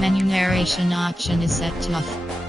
Menu narration option is set to off.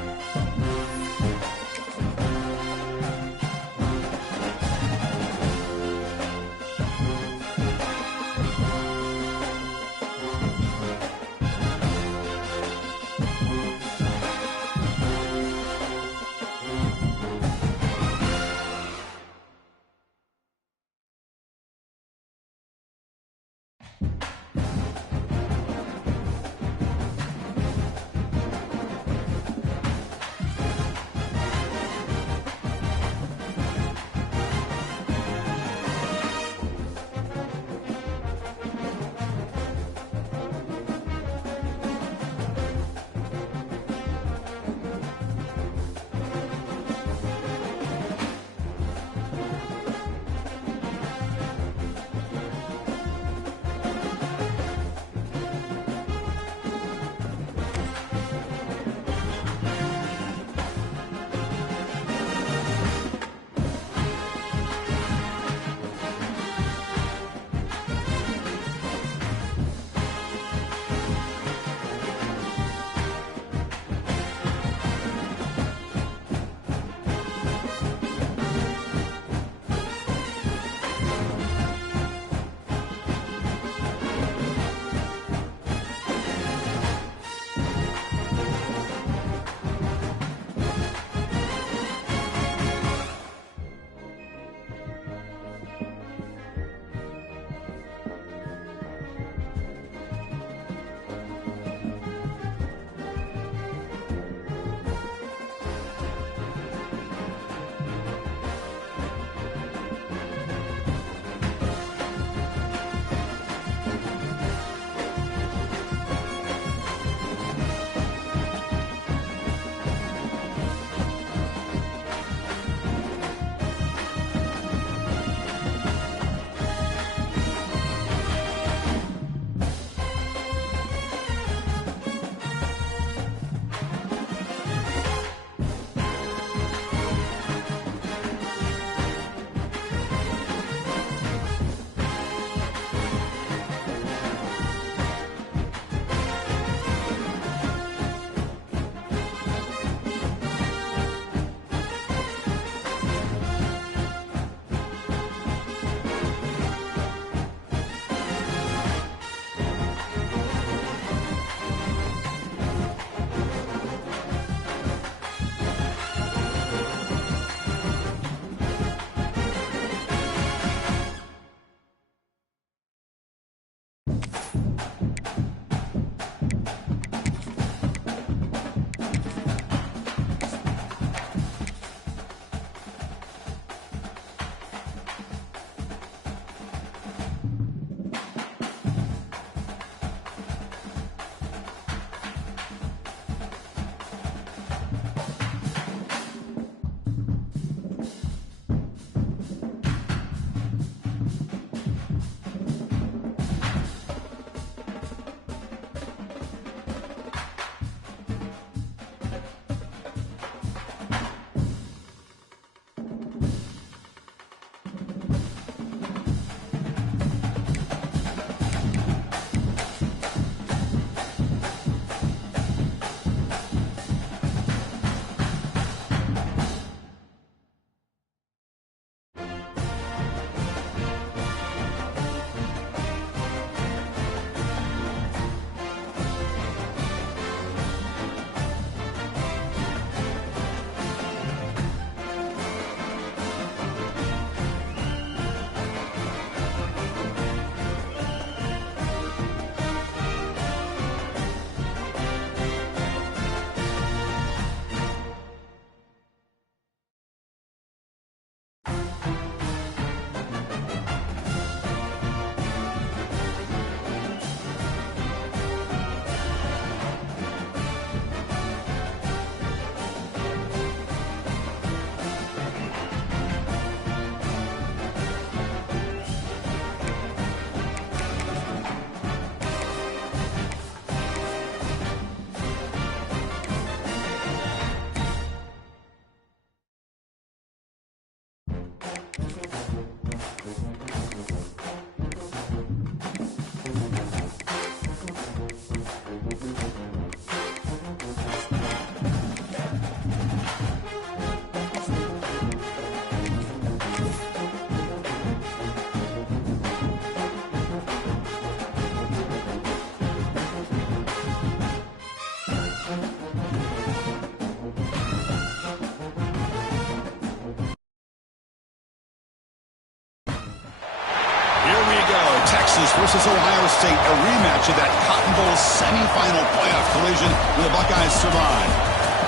Texas versus Ohio State, a rematch of that Cotton Bowl semifinal playoff collision where the Buckeyes survived.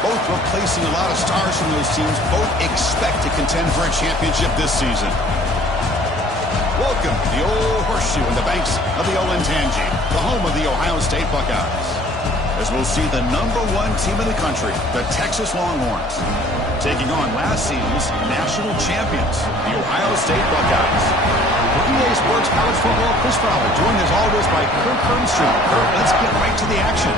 Both replacing a lot of stars from those teams. Both expect to contend for a championship this season. Welcome to the old horseshoe in the banks of the Olentangy, the home of the Ohio State Buckeyes. As we'll see the #1 team in the country, the Texas Longhorns, taking on last season's national champions, the Ohio State Buckeyes. For EA Sports College Football, Chris Fowler, joined as always by Kirk Hermstrom. Kirk, let's get right to the action.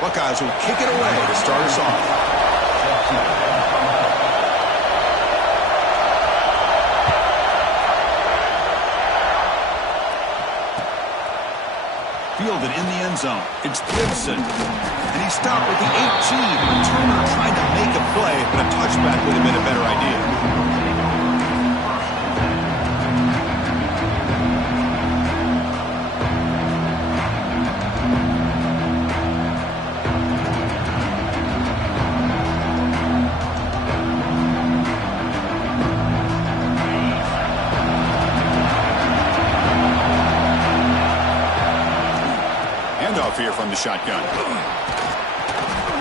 Buckeyes will kick it away to start us off. Fielded in the end zone. It's Gibson. And he stopped at the 18. Turner tried to make a play, but a touchback would have been a better idea. Here from the shotgun.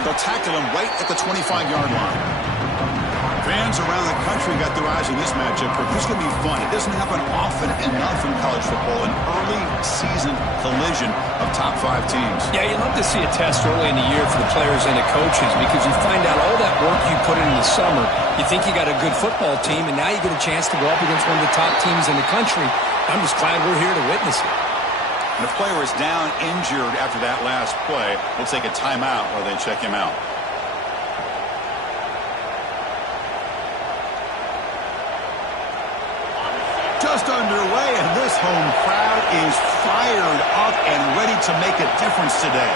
They'll tackle him right at the 25-yard line. Fans around the country got their eyes on this matchup, but this is going to be fun. It doesn't happen often enough in college football, an early season collision of top 5 teams. Yeah, you love to see a test early in the year for the players and the coaches because you find out all that work you put in the summer. You think you got a good football team, and now you get a chance to go up against one of the top teams in the country. I'm just glad we're here to witness it. And the player is down injured after that last play. We'll take a timeout while they check him out. Just underway, and this home crowd is fired up and ready to make a difference today.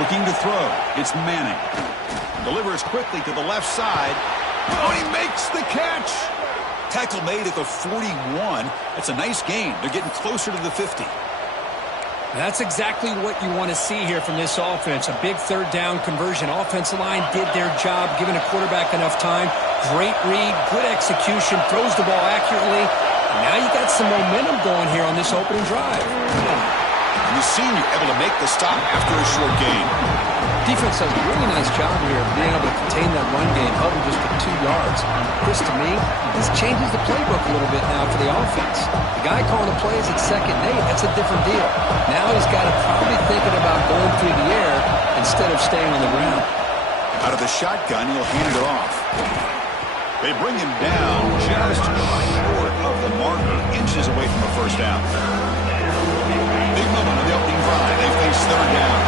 Looking to throw. It's Manning. Delivers quickly to the left side. Oh, he makes the catch. Tackle made at the 41. That's a nice gain. They're getting closer to the 50. That's exactly what you want to see here from this offense. A big third down conversion. Offensive line did their job, giving a quarterback enough time. Great read, good execution, throws the ball accurately. And now you got some momentum going here on this opening drive. And the senior able to make the stop after a short gain. Defense does a really nice job here of being able to contain that run game, huddle just for 2 yards. Chris, to me, this changes the playbook a little bit now for the offense. The guy calling the plays at 2nd and 8, that's a different deal. Now he's got to probably thinking about going through the air instead of staying on the ground. Out of the shotgun, he'll hand it off. They bring him down just short of the marker, inches away from a first down. Big moment on the opening drive. They face third down.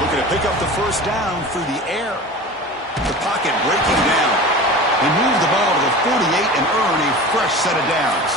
Looking to pick up the first down through the air. The pocket breaking down. They move the ball to the 48 and earn a fresh set of downs.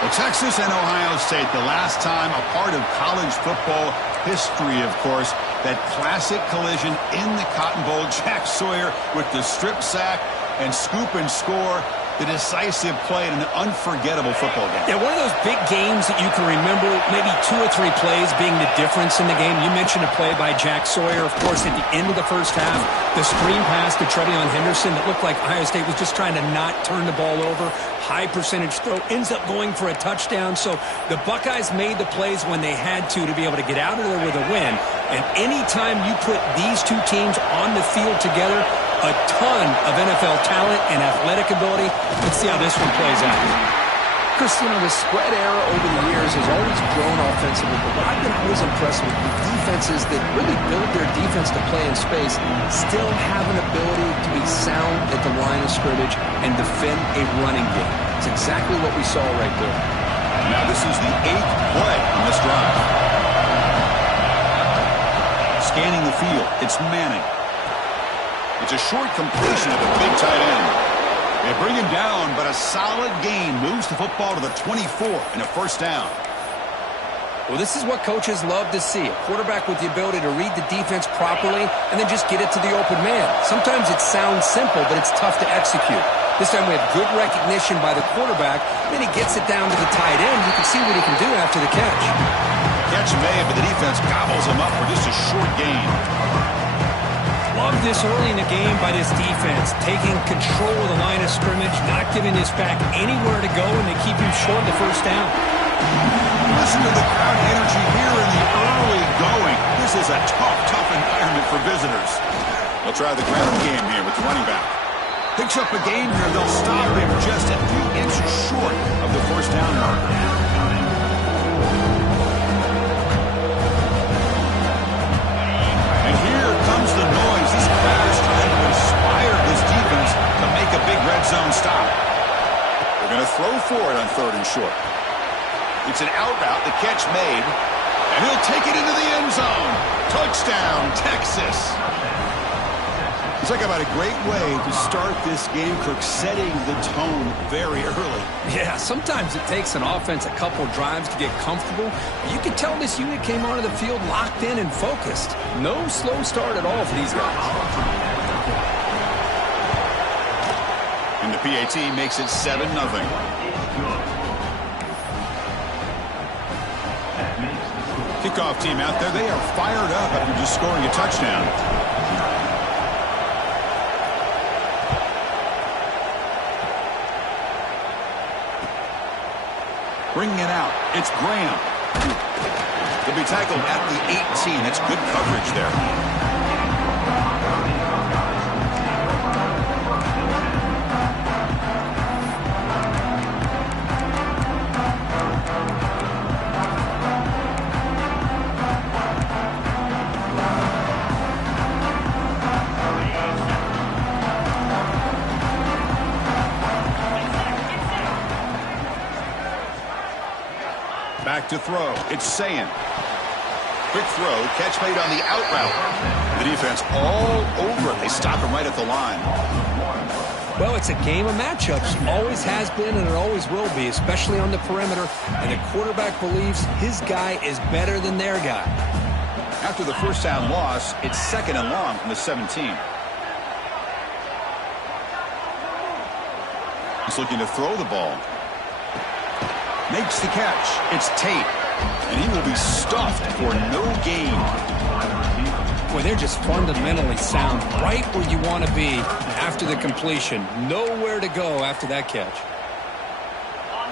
Well, Texas and Ohio State, the last time a part of college football history, of course, that classic collision in the Cotton Bowl. Jack Sawyer with the strip sack and scoop and score. The decisive play in an unforgettable football game. Yeah, one of those big games that you can remember, maybe 2 or 3 plays being the difference in the game. You mentioned a play by Jack Sawyer, of course, at the end of the first half. The screen pass to TreVeyon Henderson that looked like Ohio State was just trying to not turn the ball over. High percentage throw, ends up going for a touchdown. So the Buckeyes made the plays when they had to be able to get out of there with a win. And anytime you put these 2 teams on the field together, a ton of NFL talent and athletic ability. Let's see how this one plays out. Chris, the spread era over the years has always grown offensively, but what I've been always impressed with defenses that really build their defense to play in space still have an ability to be sound at the line of scrimmage and defend a running game. It's exactly what we saw right there. Now this is the 8th play on this drive. Scanning the field, it's Manning. It's a short completion at the big tight end. They bring him down, but a solid gain moves the football to the 24 and a first down. Well, this is what coaches love to see. A quarterback with the ability to read the defense properly and then just get it to the open man. Sometimes it sounds simple, but it's tough to execute. This time we have good recognition by the quarterback. Then he gets it down to the tight end. You can see what he can do after the catch. Catch made, but the defense gobbles him up for just a short gain. Love this early in the game by this defense, taking control of the line of scrimmage, not giving this back anywhere to go, and they keep him short of the first down. Listen to the crowd energy here in the early going. This is a tough environment for visitors. They'll try the ground game here with the running back. Picks up a gain here. They'll stop him just a few inches short of the first down marker. And here comes the noise. This crowd is trying to inspire this defense to make a big red zone stop. They're going to throw for it on 3rd and short. It's an out route, the catch made, and he'll take it into the end zone. Touchdown, Texas. Talk about a great way to start this game, Kirk, setting the tone very early. Yeah, sometimes it takes an offense a couple drives to get comfortable. You can tell this unit came onto the field locked in and focused. No slow start at all for these guys. And the PAT makes it 7-0. Kickoff team out there, they are fired up after just scoring a touchdown. Bringing it out, it's Graham. He'll be tackled at the 18. That's good coverage there. Back to throw. It's Sayin. Quick throw. Catch made on the out route. The defense all over it. They stop him right at the line. Well, it's a game of matchups. Always has been and it always will be, especially on the perimeter. And the quarterback believes his guy is better than their guy. After the first down loss, it's 2nd and long from the 17. He's looking to throw the ball. Makes the catch. It's Tate. And he will be stuffed for no gain. Boy, they're just fundamentally sound. Right where you want to be after the completion. Nowhere to go after that catch.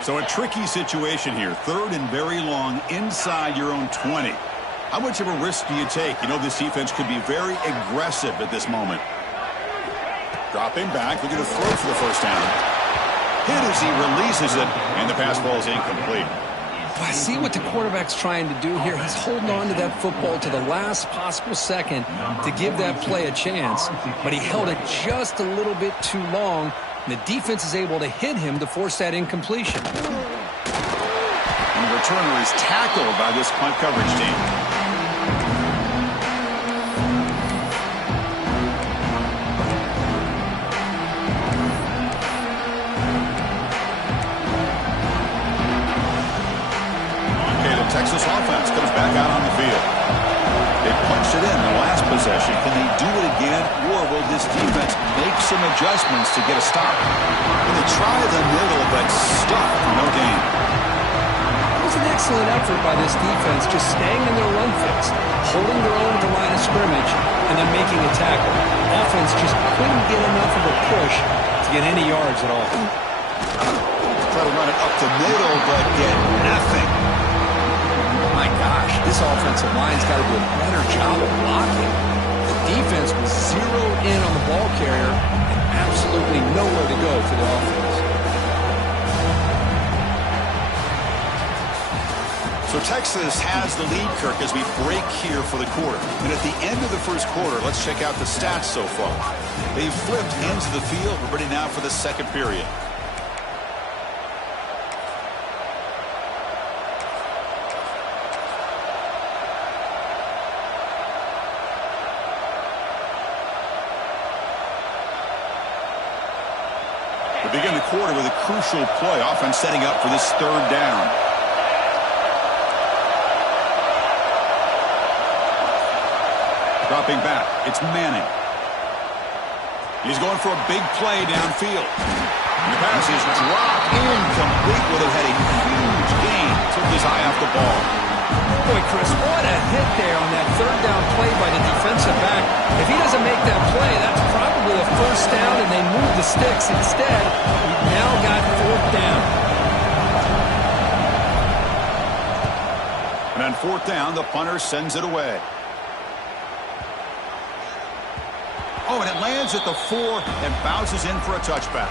So a tricky situation here. 3rd and very long inside your own 20. How much of a risk do you take? You know this defense could be very aggressive at this moment. Dropping back. Looking to throw for the first down. Hit as he releases it, and the pass ball is incomplete. I see what the quarterback's trying to do here. He's holding on to that football to the last possible second to give that play a chance, but he held it just a little bit too long, and the defense is able to hit him to force that incompletion. And the returner is tackled by this punt coverage team. Texas offense comes back out on the field. They punched it in the last possession. Can they do it again, or will this defense make some adjustments to get a stop? Will they try the middle, but stop for no gain? It was an excellent effort by this defense, just staying in their run fix, holding their own at the line of scrimmage, and then making a tackle. Offense just couldn't get enough of a push to get any yards at all. Try to run it up the middle, but get nothing. My gosh, this offensive line's got to do a better job of blocking. The defense was zeroed in on the ball carrier and absolutely nowhere to go for the offense. So Texas has the lead, Kirk, as we break here for the quarter. And at the end of the first quarter, let's check out the stats so far. They've flipped into the field. We're ready now for the second period. We begin the quarter with a crucial play. Offense setting up for this third down. Dropping back, it's Manning. He's going for a big play downfield. The pass is dropped incomplete. Would have had a huge gain. Took his eye off the ball. Boy, Chris, what a hit there on that third down play by the defensive back. If he doesn't make that play, that's probably a first down, and they move the sticks. Instead, we've now got fourth down. And on fourth down, the punter sends it away. Oh, and it lands at the 4 and bounces in for a touchback.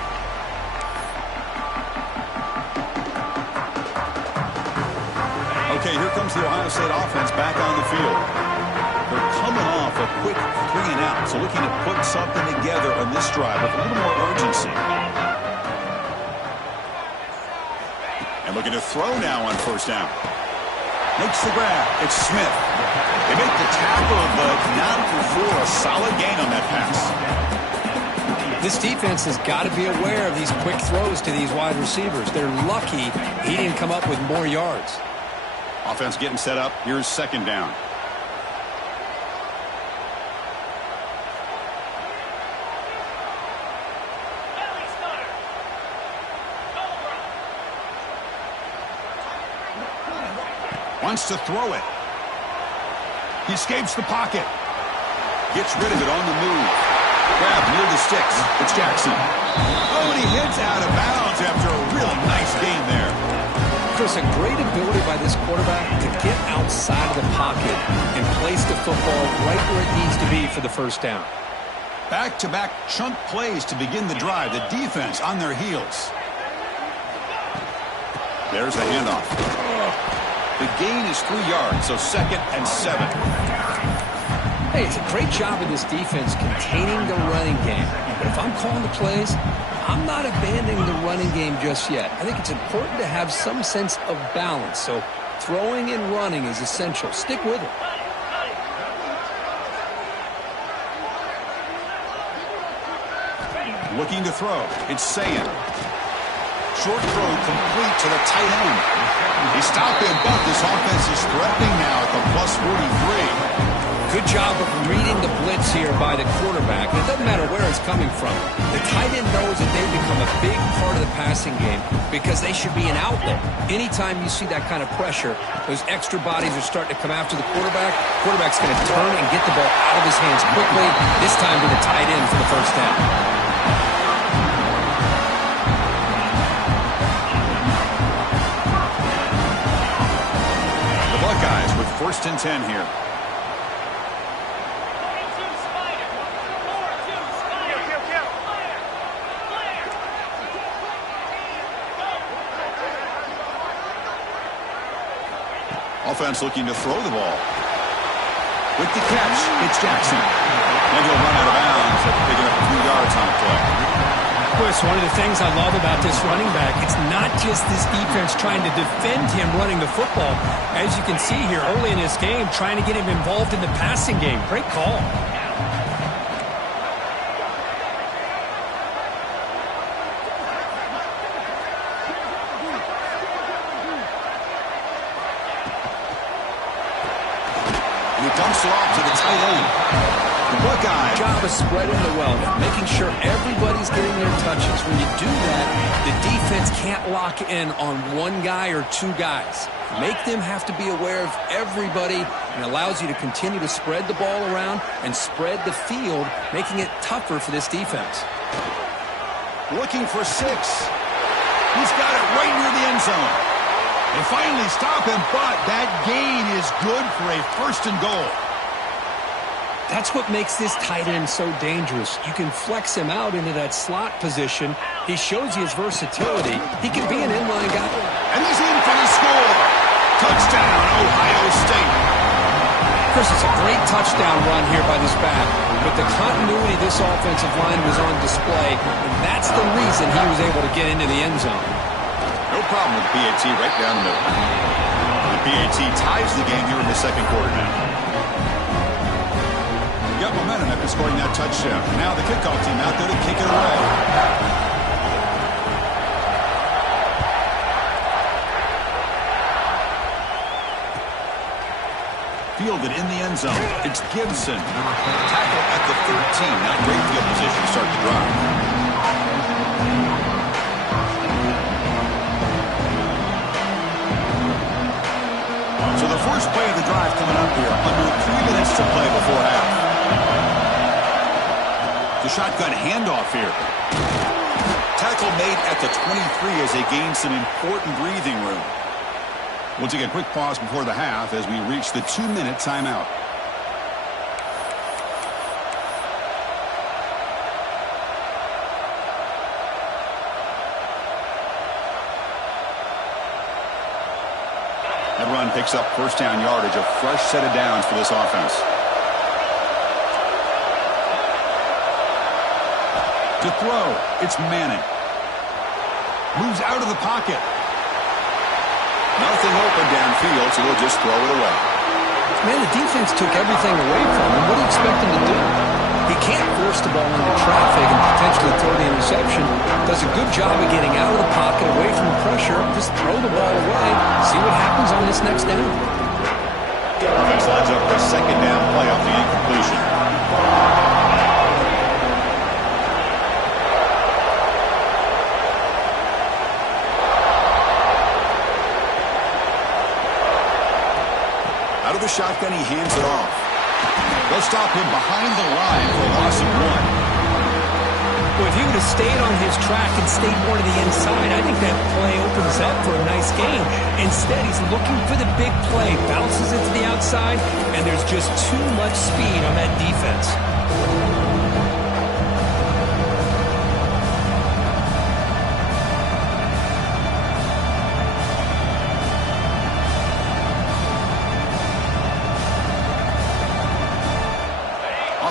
Okay, here comes the Ohio State offense back on the field. They're coming off a quick 3 and out, so looking to put something together on this drive with a little more urgency. And looking to throw now on first down. Makes the grab. It's Smith. They make the tackle, but not before a solid gain on that pass. This defense has got to be aware of these quick throws to these wide receivers. They're lucky he didn't come up with more yards. Offense getting set up. Here's second down. Wants to throw it. He escapes the pocket. Gets rid of it on the move. Grab near the sticks. It's Jackson. Oh, and he heads out of bounds after a really nice gain there. Chris, a great ability by this quarterback to get outside of the pocket and place the football right where it needs to be for the first down. Back-to-back chunk plays to begin the drive. The defense on their heels. There's the handoff. The gain is 3 yards, so 2nd and 7. Hey, it's a great job of this defense containing the running game. But if I'm calling the plays, I'm not abandoning the running game just yet. I think it's important to have some sense of balance. So throwing and running is essential. Stick with it. Looking to throw. It's Sayan. Short throw complete to the tight end. He stopped him, but this offense is threatening now at the plus 43. Good job of reading the blitz here by the quarterback. It doesn't matter where it's coming from. The tight end knows that they've become a big part of the passing game because they should be an outlet. Anytime you see that kind of pressure, those extra bodies are starting to come after the quarterback. Quarterback's going to turn and get the ball out of his hands quickly, this time to the tight end for the first down. The Buckeyes with 1st and 10 here. Offense looking to throw the ball. With the catch, it's Jackson. And he'll run out of bounds after picking up 2 yards on the play. Chris, one of the things I love about this running back, it's not just this defense trying to defend him running the football. As you can see here early in this game, trying to get him involved in the passing game. Great call. Dumps it off to the tight end. The Buckeye. Job of spreading the wealth, making sure everybody's getting their touches. When you do that, the defense can't lock in on one guy or 2 guys. Make them have to be aware of everybody, and allows you to continue to spread the ball around and spread the field, making it tougher for this defense. Looking for 6. He's got it right near the end zone. They finally stop him, but that gain is good for a 1st and goal. That's what makes this tight end so dangerous. You can flex him out into that slot position. He shows you his versatility. He can be an inline guy. And he's in for the score. Touchdown, Ohio State. Chris, it's a great touchdown run here by this back. But the continuity of this offensive line was on display, and that's the reason he was able to get into the end zone. No problem with the PAT right down the middle. The PAT ties the game here in the 2nd quarter now. Got momentum after scoring that touchdown. Now the kickoff team out there to kick it away. fielded in the end zone. It's Gibson. Tackle at the 13. Not great field position to start the drive. So the first play of the drive coming up here. Under 3 minutes to play before half. The shotgun handoff here. Tackle made at the 23 as they gain some important breathing room. We'll take a quick pause before the half as we reach the 2-minute timeout. That run picks up first down yardage, a fresh set of downs for this offense. To throw, it's Manning. Moves out of the pocket. Nothing open downfield, so they'll just throw it away. Man, the defense took everything away from him. What do you expect him to do? He can't force the ball into traffic and potentially throw the interception. Does a good job of getting out of the pocket, away from the pressure. Just throw the ball away. See what happens on this next down. Offense lines up for a second down play off the incompletion. Out of the shotgun, he hands it off. They'll stop him behind the line for a loss of 1. Well, if he would have stayed on his track and stayed more to the inside, I think that play opens up for a nice game. Instead, he's looking for the big play, bounces it to the outside, and there's just too much speed on that defense.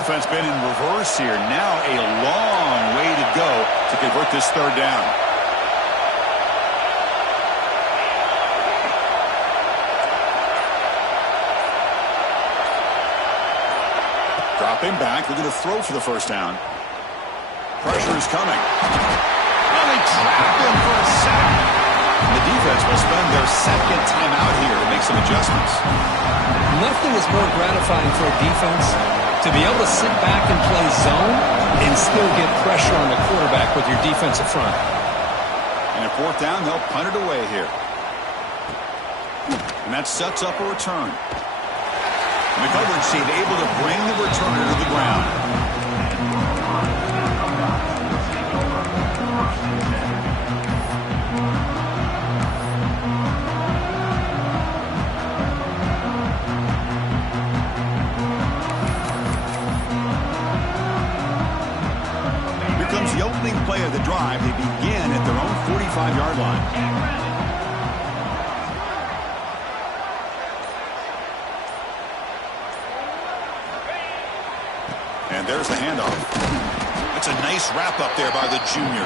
Offense been in reverse here. Now a long way to go to convert this third down. Dropping back. They're going to throw for the first down. Pressure is coming. Oh, they trap him for a sack. The defense will spend their second timeout here to make some adjustments. Nothing is more gratifying for a defense to be able to sit back and play zone and still get pressure on the quarterback with your defensive front. And at fourth down, they'll punt it away here. And that sets up a return. McGovern seemed able to bring the returner to the ground. The opening play of the drive. They begin at their own 45-yard line. And there's the handoff. That's a nice wrap up there by the junior.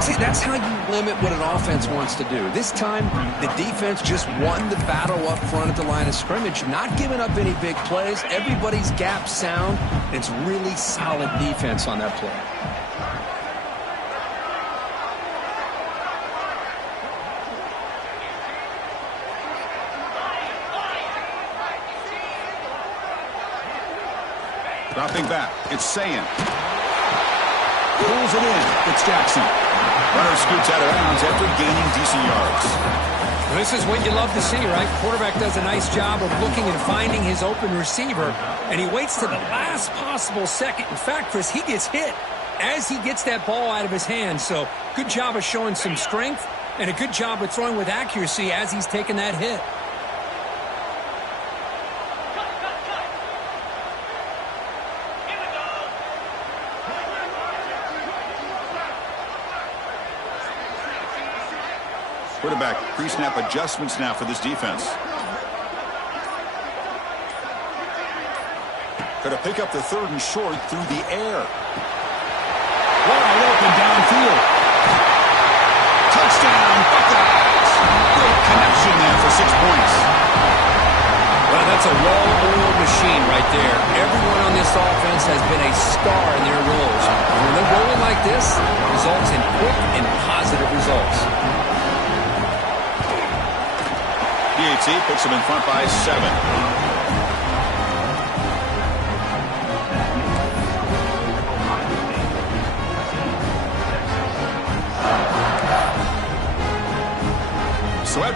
See, that's how you limit what an offense wants to do. This time, the defense just won the battle up front at the line of scrimmage, not giving up any big plays. Everybody's gap sound. It's really solid defense on that play. Dropping back, it's Sayin. Pulls it in, it's Jackson. Runner scoots out of bounds after gaining decent yards. Well, this is what you love to see, right? Quarterback does a nice job of looking and finding his open receiver, and he waits to the last possible second. In fact, Chris, he gets hit as he gets that ball out of his hands. So good job of showing some strength and a good job of throwing with accuracy as he's taking that hit. Quarterback pre-snap adjustments now for this defense. Going to pick up the third and short through the air. Wide open downfield. Touchdown, Buckeyes. Great connection there for 6 points. Well, that's a well-oiled machine right there. Everyone on this offense has been a star in their roles. And when they're rolling like this, it results in quick and positive results. DAT puts them in front by 7.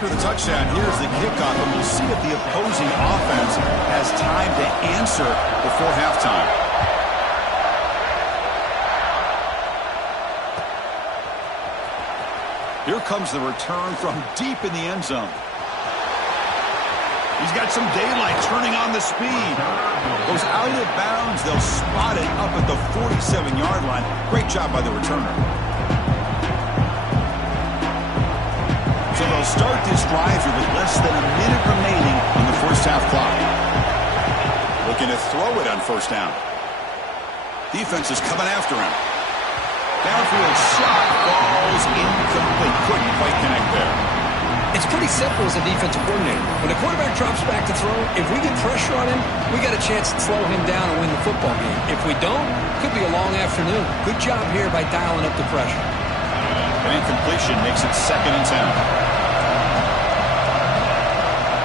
After the touchdown, here's the kickoff, and we'll see if the opposing offense has time to answer before halftime. Here comes the return from deep in the end zone. He's got some daylight turning on the speed. Goes out of bounds. They'll spot it up at the 47-yard line. Great job by the returner. So they'll start this drive here with less than a minute remaining on the first half clock. Looking to throw it on first down. Defense is coming after him. Downfield shot falls incomplete. Couldn't quite connect there. It's pretty simple as a defensive coordinator. When the quarterback drops back to throw, if we get pressure on him, we got a chance to slow him down and win the football game. If we don't, it could be a long afternoon. Good job here by dialing up the pressure. An incompletion makes it 2nd and 10.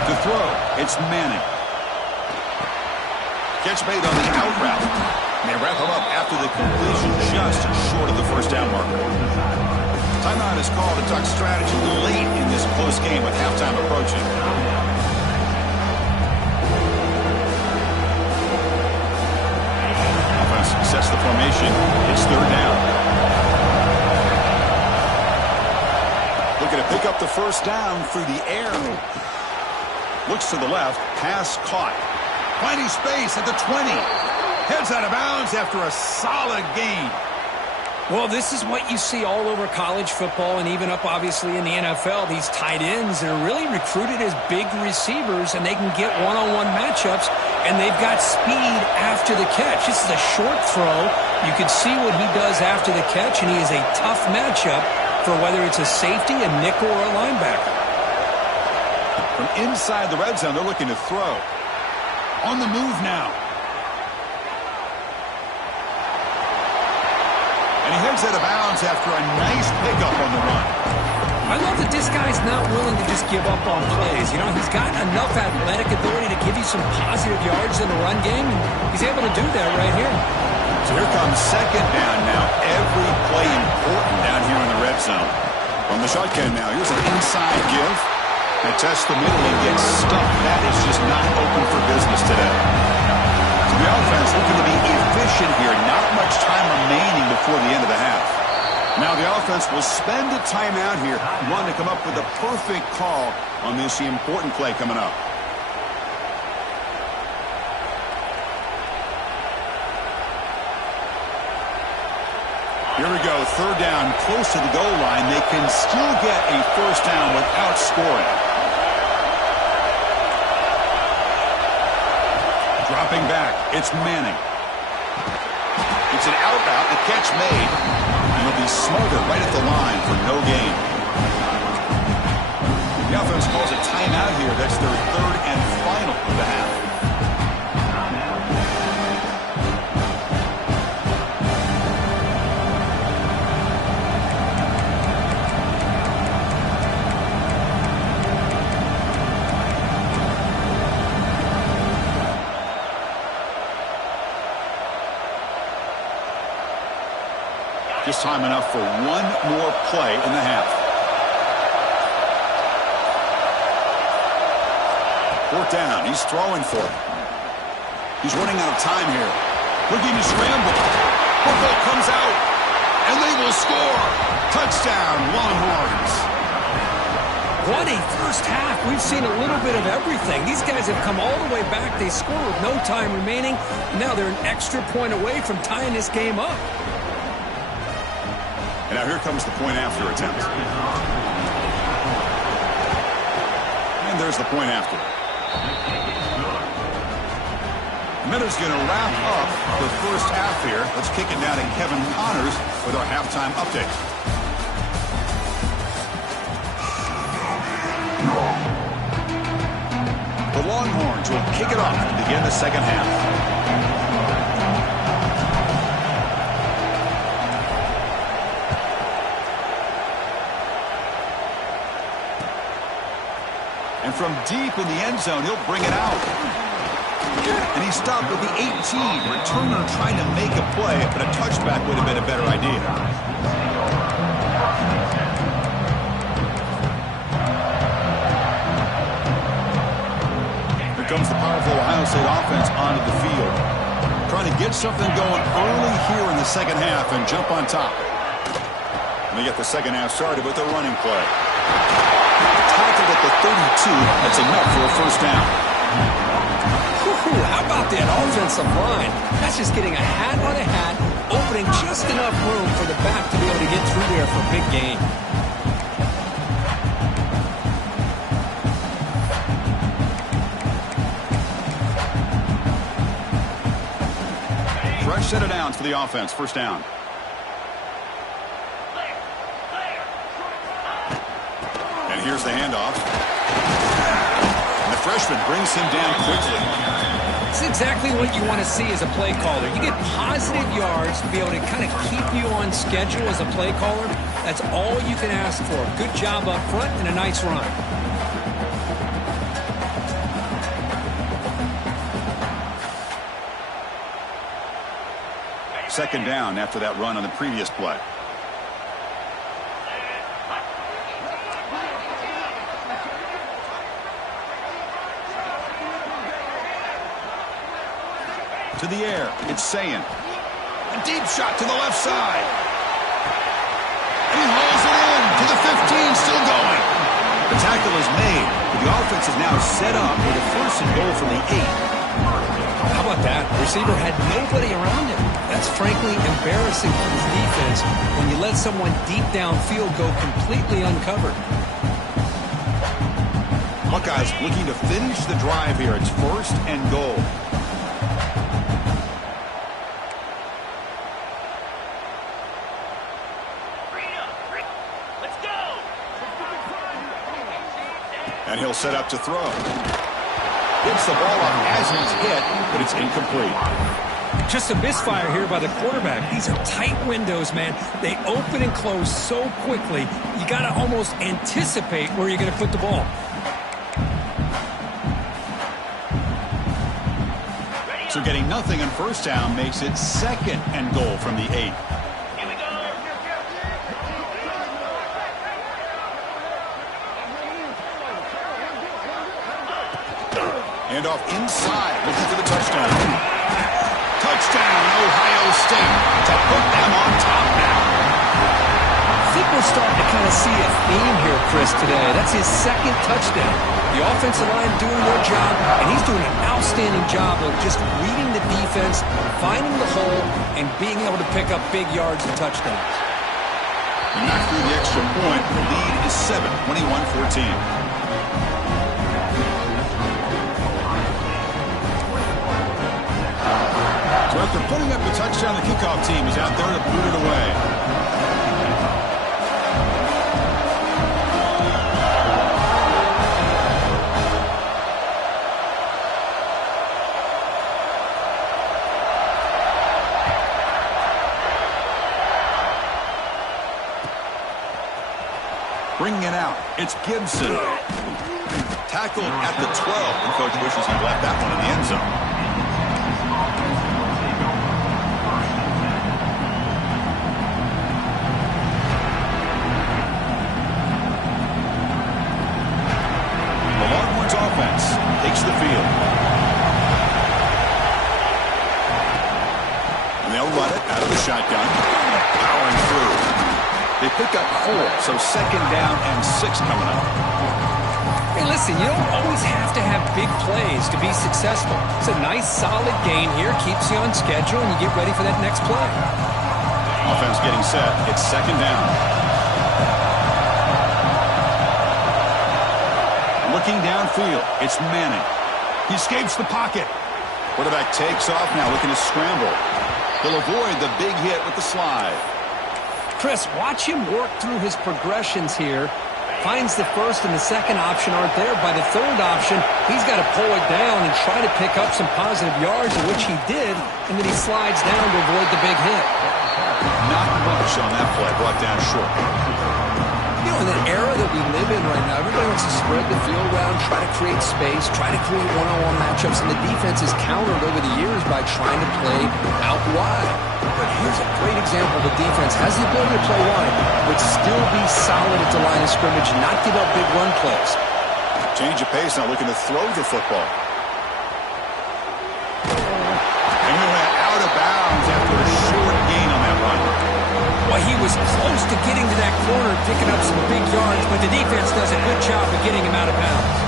To throw, it's Manning. Catch made on the out route. And they wrap him up after the completion, just short of the first down marker. Timeout is called to talk strategy late in this close game with halftime approaching. Offense sets the formation. It's 3rd down. Looking to pick up the first down through the air. Looks to the left. Pass caught. Finding space at the 20. Heads out of bounds after a solid gain. Well, this is what you see all over college football and even up, obviously, in the NFL. These tight ends that are really recruited as big receivers, and they can get one-on-one matchups, and they've got speed after the catch. This is a short throw. You can see what he does after the catch, and he is a tough matchup for whether it's a safety, a nickel, or a linebacker. From inside the red zone, they're looking to throw. On the move now. And he heads out of bounds after a nice pickup on the run. I love that this guy's not willing to just give up on plays. You know, he's got enough athletic ability to give you some positive yards in the run game, and he's able to do that right here. So here comes 2nd down now. Every play important down here in the red zone. From the shotgun now, here's an inside give. And test the middle and gets stuffed. That is just not open for business today. So the offense looking to be efficient here. Not much time remaining before the end of the half. Now the offense will spend a timeout here. Want to come up with a perfect call on this important play coming up. Here we go. 3rd down, close to the goal line. They can still get a first down without scoring. Dropping back, it's Manning. It's an out route, the catch made, and he'll be smothered right at the line for no gain. The offense calls a timeout here. That's their 3rd and final of the half. Just time enough for one more play in the half. 4th down. He's throwing for it. He's running out of time here. Looking to scramble. Football comes out. And they will score. Touchdown, Longhorns. What a first half. We've seen a little bit of everything. These guys have come all the way back. They score with no time remaining. Now they're an extra point away from tying this game up. And now here comes the point after attempt. And there's the point after. Miller's going to wrap up the first half here. Let's kick it down to Kevin Connors with our halftime update. The Longhorns will kick it off and begin the second half. And from deep in the end zone, he'll bring it out. And he stopped at the 18. Returner trying to make a play, but a touchback would have been a better idea. comes the powerful Ohio State offense onto the field. Trying to get something going early here in the second half and jump on top. And they get the second half started with a running play. Tackled at the 32. That's enough for a first down. How about that offensive line? That's just getting a hat on a hat, opening just enough room for the back to be able to get through there for a big gain. Fresh set of downs for the offense. First down. And here's the handoff. And the freshman brings him down quickly. It's exactly what you want to see as a play caller. You get positive yards to be able to kind of keep you on schedule as a play caller. That's all you can ask for. Good job up front and a nice run. Second down after that run on the previous play. To the air, it's Sayin. A deep shot to the left side. And he hauls it in to the 15, still going. The tackle is made, but the offense is now set up with a first and goal from the 8. How about that? The receiver had nobody around him. That's frankly embarrassing for his defense when you let someone deep downfield go completely uncovered. Buckeyes looking to finish the drive here. It's first and goal. And he'll set up to throw. Gets the ball up as he's hit, but it's incomplete. Just a misfire here by the quarterback. These are tight windows, man. They open and close so quickly. You got to almost anticipate where you're going to put the ball. So getting nothing on first down makes it second and goal from the 8. And off inside, looking for the touchdown. Touchdown, Ohio State, to put them on top now. I think we're starting to kind of see a theme here, Chris, today. That's his second touchdown. The offensive line doing their job, and he's doing an outstanding job of just reading the defense, finding the hole, and being able to pick up big yards and touchdowns. And not through the extra point, the lead is 7, 21-14. So after putting up the touchdown, the kickoff team is out there to boot it away. Bringing it out, it's Gibson. Tackled at the 12, and Coach wishes he left that one in the end zone. Offense takes the field. And they'll run it out of the shotgun. Powering through. They pick up 4, so second down and 6 coming up. Hey, listen, you don't always have to have big plays to be successful. It's a nice, solid gain here. Keeps you on schedule, and you get ready for that next play. Offense getting set. It's second down. Looking downfield, it's Manning. He escapes the pocket. Quarterback takes off now, looking to scramble. He'll avoid the big hit with the slide. Chris, watch him work through his progressions here. Finds the first and the second option aren't there. By the third option, he's got to pull it down and try to pick up some positive yards, which he did, and then he slides down to avoid the big hit. Not much on that play, brought down short. You know, in the era that we live in right now, everybody wants to spread the field around, try to create space, try to create one-on-one matchups, and the defense is countered over the years by trying to play out wide. But here's a great example. The defense has the ability to play wide, but still be solid at the line of scrimmage, not give up big run plays. Change of pace, now looking to throw the football. getting to that corner, picking up some big yards, but the defense does a good job of getting him out of bounds.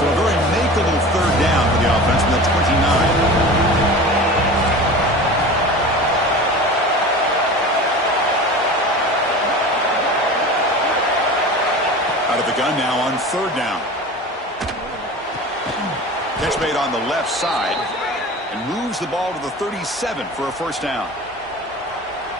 So a very makeable third down for the offense from the 29. Out of the gun now on third down. Catch made on the left side and moves the ball to the 37 for a first down.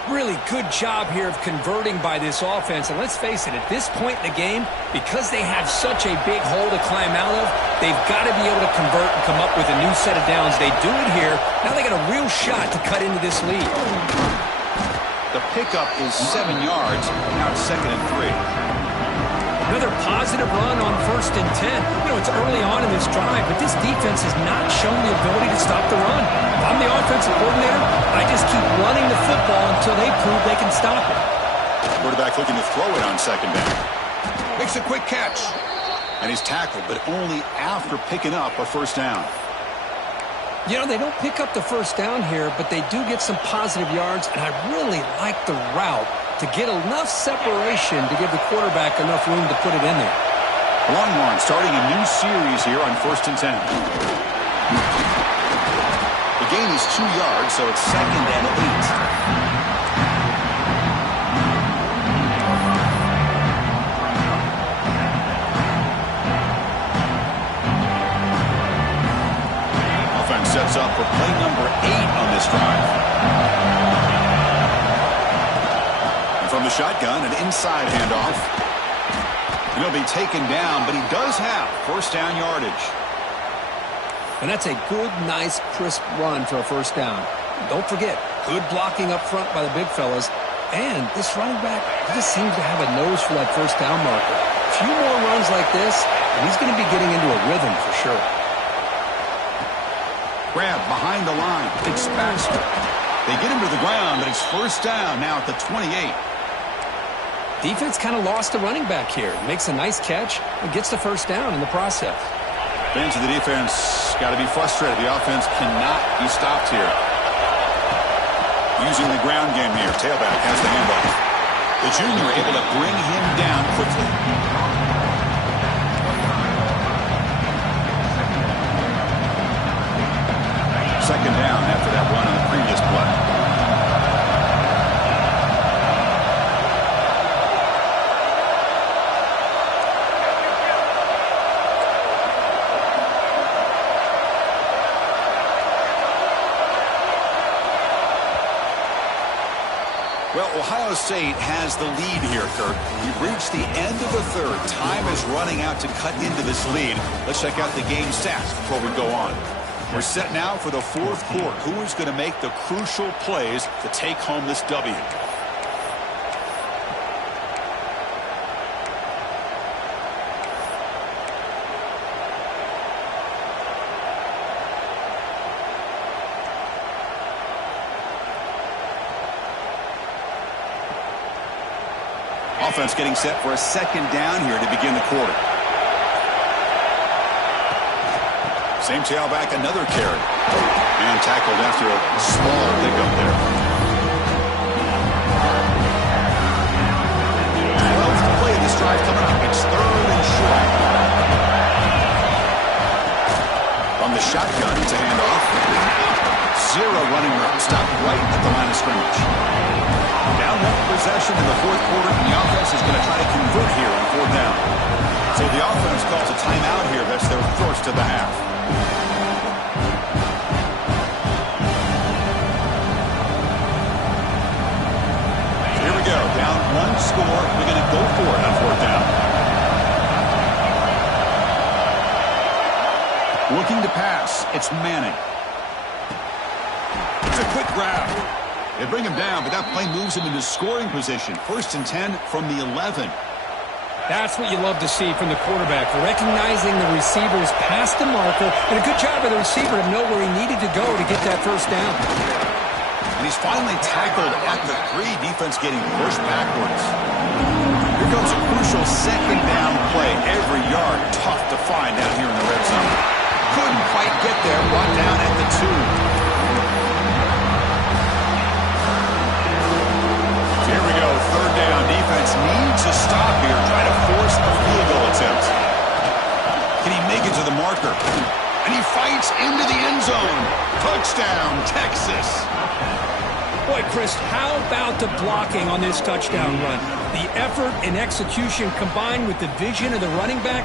Really good job here of converting by this offense. And let's face it, at this point in the game, because they have such a big hole to climb out of, they've got to be able to convert and come up with a new set of downs. They do it here. Now they got a real shot to cut into this lead. The pickup is 7 yards. Now it's 2nd and 3. Another positive run on 1st and 10. You know, it's early on in this drive, but this defense has not shown the ability to stop the run. If I'm the offensive coordinator, I just keep running the football until they prove they can stop it. Quarterback looking to throw it on 2nd down. Makes a quick catch. And he's tackled, but only after picking up a first down. You know, they don't pick up the first down here, but they do get some positive yards, and I really like the route to get enough separation to give the quarterback enough room to put it in there. Longhorn starting a new series here on 1st and 10. The gain is 2 yards, so it's 2nd and 8. Offense sets up for play number 8 on this drive. From the shotgun, an inside handoff. And he'll be taken down, but he does have first down yardage. And that's a good, nice, crisp run for a first down. Don't forget, good blocking up front by the big fellas. And this running back just seems to have a nose for that first down marker. A few more runs like this, and he's going to be getting into a rhythm for sure. Grab behind the line. It's Baxter. They get him to the ground, but it's first down now at the 28. Defense kind of lost the running back here. Makes a nice catch and gets the first down in the process. Fans of the defense got to be frustrated. The offense cannot be stopped here. Using the ground game here. Tailback has the handoff. The junior able to bring him down quickly. Second down after that run on the previous play. Well, Ohio State has the lead here, Kirk. We've reached the end of the third. Time is running out to cut into this lead. Let's check out the game stats before we go on. We're set now for the fourth quarter. Who is going to make the crucial plays to take home this W? Offense getting set for a second down here to begin the quarter. Same tailback, another carry. And tackled after a small pickup there. 12th play of this drive coming up. It's 3rd and short. From the shotgun to handoff. 0 running room. Stopped right at the line of scrimmage. Down 1 possession in the fourth quarter, and the offense is going to try to convert here on 4th down. So the offense calls a timeout here. That's their first of the half. Here we go. Down 1 score. We're going to go for it on 4th down. Looking to pass. It's Manning. It's a quick grab. They bring him down, but that play moves him into scoring position. 1st and 10 from the 11. That's what you love to see from the quarterback. Recognizing the receiver's past the marker, and a good job of the receiver to know where he needed to go to get that first down. And he's finally tackled at the 3. Defense getting pushed backwards. Here comes a crucial second down play. Every yard tough to find down here in the red zone. Couldn't quite get there. Brought down at the 2. defense needs a stop here, try to force a field goal attempt. Can he make it to the marker? And he fights into the end zone. Touchdown, Texas. Boy, Chris, how about the blocking on this touchdown run? The effort and execution combined with the vision of the running back,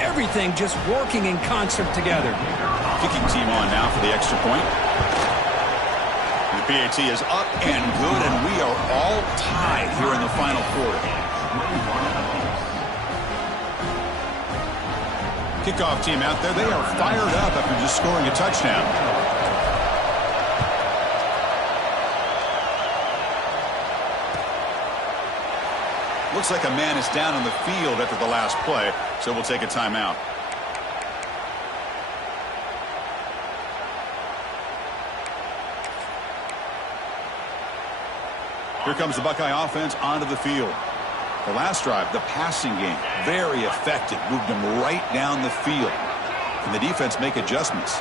everything just working in concert together. Kicking team on now for the extra point. The PAT is up and good, and we are all tied here in the final quarter. Kickoff team out there, they are fired up after just scoring a touchdown. Looks like a man is down on the field after the last play, so we'll take a timeout. Here comes the Buckeye offense onto the field. The last drive, the passing game, very effective. Moved them right down the field. Can the defense make adjustments?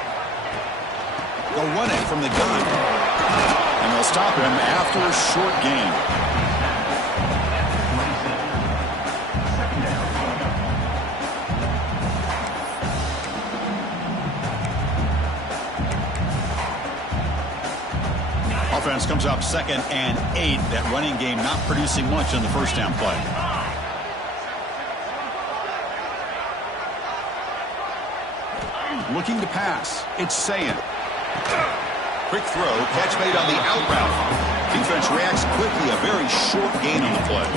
They'll run it from the gun. And they'll stop him after a short gain. Offense comes up 2nd and 8. That running game not producing much on the first down play. Looking to pass. It's Sayin. Quick throw. Catch made on the out route. Defense reacts quickly. A very short gain on the play.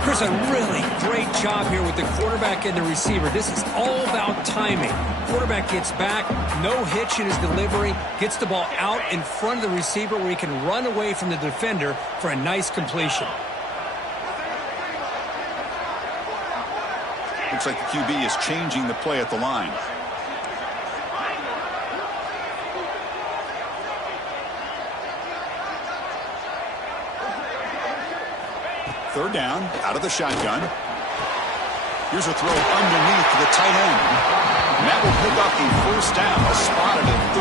Chris, a really great job here with the quarterback and the receiver. This is all about timing. Quarterback gets back, no hitch in his delivery, gets the ball out in front of the receiver where he can run away from the defender for a nice completion. Looks like the QB is changing the play at the line. Third down, out of the shotgun. Here's a throw underneath to the tight end. And that will pick up the first down, spotted at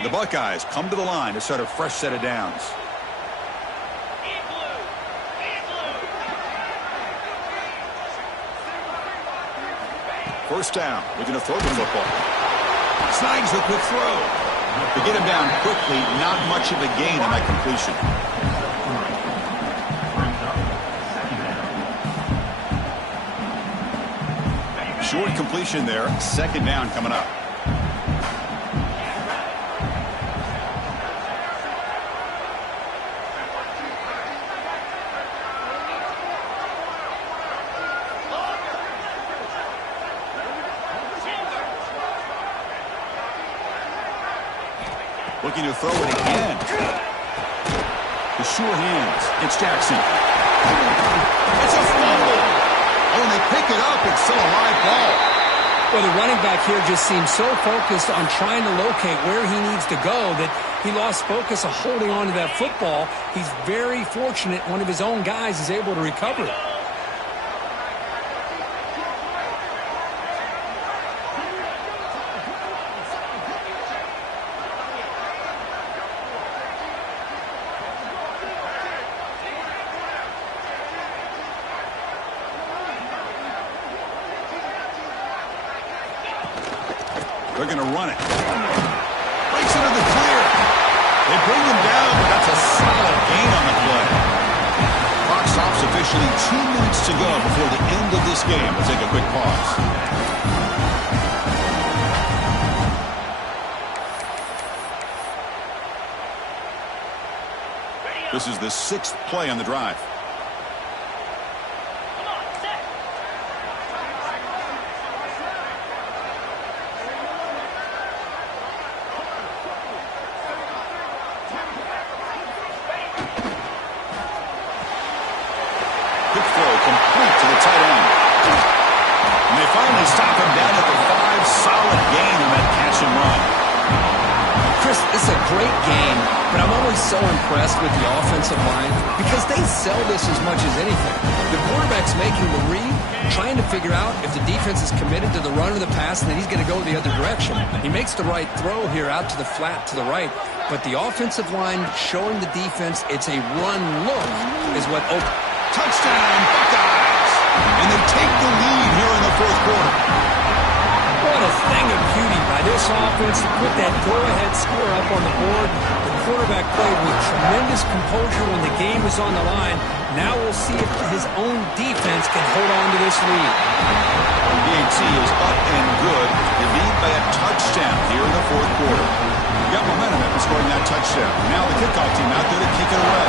38. The Buckeyes come to the line to start a fresh set of downs. First down, looking to throw the football. Snags the quick throw. To get him down quickly, not much of a gain on that completion. Short completion there, 2nd down coming up. Looking to throw it again. The sure hands. It's Jackson. It's a fumble. Oh, and they pick it up. It's still a live ball. Well, the running back here just seems so focused on trying to locate where he needs to go that he lost focus of holding on to that football. He's very fortunate one of his own guys is able to recover it. They're going to run it. Breaks into the clear. They bring him down, but that's a solid gain on the play. Clock stops officially 2 minutes to go before the end of this game. We'll take a quick pause. This is the 6th play on the drive. Chris, this is a great game, but I'm always so impressed with the offensive line because they sell this as much as anything. The quarterback's making the read, trying to figure out if the defense is committed to the run or the pass, and then he's going to go the other direction. He makes the right throw here out to the flat to the right, but the offensive line showing the defense it's a run look is what opened. Touchdown, Buckeyes! And they take the lead here in the fourth quarter. What a thing of beauty by this offense to put that go-ahead score up on the board. The quarterback played with tremendous composure when the game was on the line. Now we'll see if his own defense can hold on to this lead. BAT is up and good. They lead by a touchdown here in the fourth quarter. You got momentum after scoring that touchdown. Now the kickoff team out there to kick it away.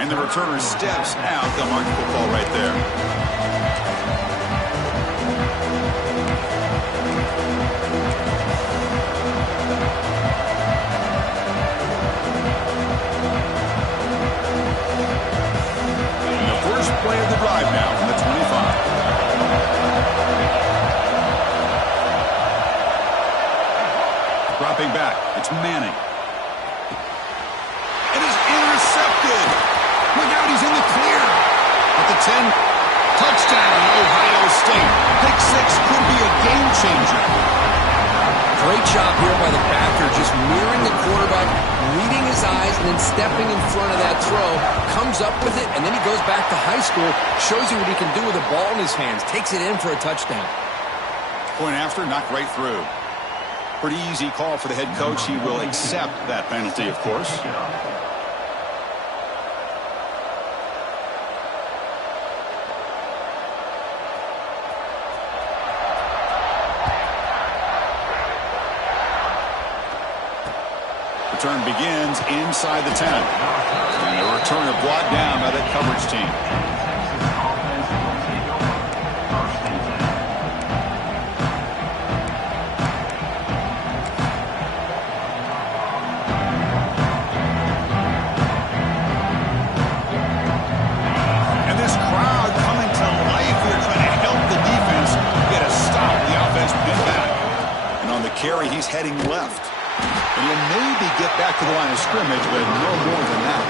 And the returner steps out. They'll mark the football right there. And the first play of the drive now from the 25. Dropping back. It's Manning. And he's intercepted. Look out, he's in the clear. At the 10, touchdown, Ohio State. Pick six could be a game changer. Great job here by the backer, just mirroring the quarterback, reading his eyes, and then stepping in front of that throw. Comes up with it, and then he goes back to high school, shows you what he can do with a ball in his hands, takes it in for a touchdown. Point after, knocked right through. Pretty easy call for the head coach. He will accept that penalty, of course. Return begins inside the 10. And the returner brought down by that coverage team. And this crowd coming to life here trying to help the defense get a stop. The offense been back. And on the carry, he's heading left. And he'll maybe get back to the line of scrimmage, but no more than that.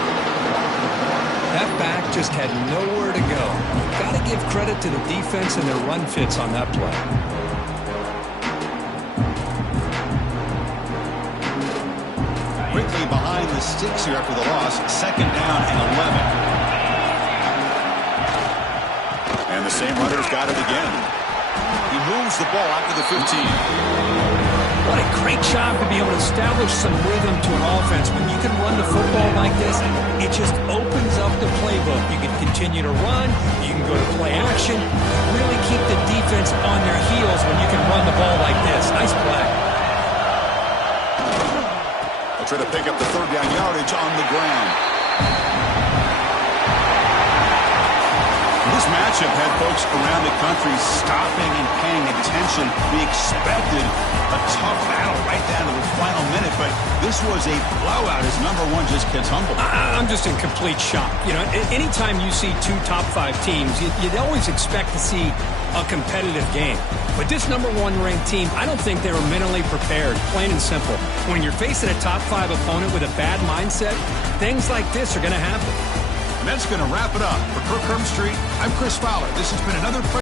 That back just had nowhere to go. Got to give credit to the defense and their run fits on that play. Quickly behind the sticks here after the loss. Second down and 11. And the same runner's got it again. He moves the ball out to the 15. What a great job to be able to establish some rhythm to an offense. When you can run the football like this, it just opens up the playbook. You can continue to run. You can go to play action. Really keep the defense on their heels when you can run the ball like this. Nice play. They'll try to pick up the third down yardage on the ground. This matchup had folks around the country stopping and paying attention. We expected a tough battle right down to the final minute, but this was a blowout as number one just gets humbled. I'm just in complete shock. You know, anytime you see two top five teams, you'd always expect to see a competitive game. But this number one ranked team, I don't think they were mentally prepared, plain and simple. When you're facing a top five opponent with a bad mindset, things like this are going to happen. And that's going to wrap it up. For Kirk Herbstreit, I'm Chris Fowler. This has been another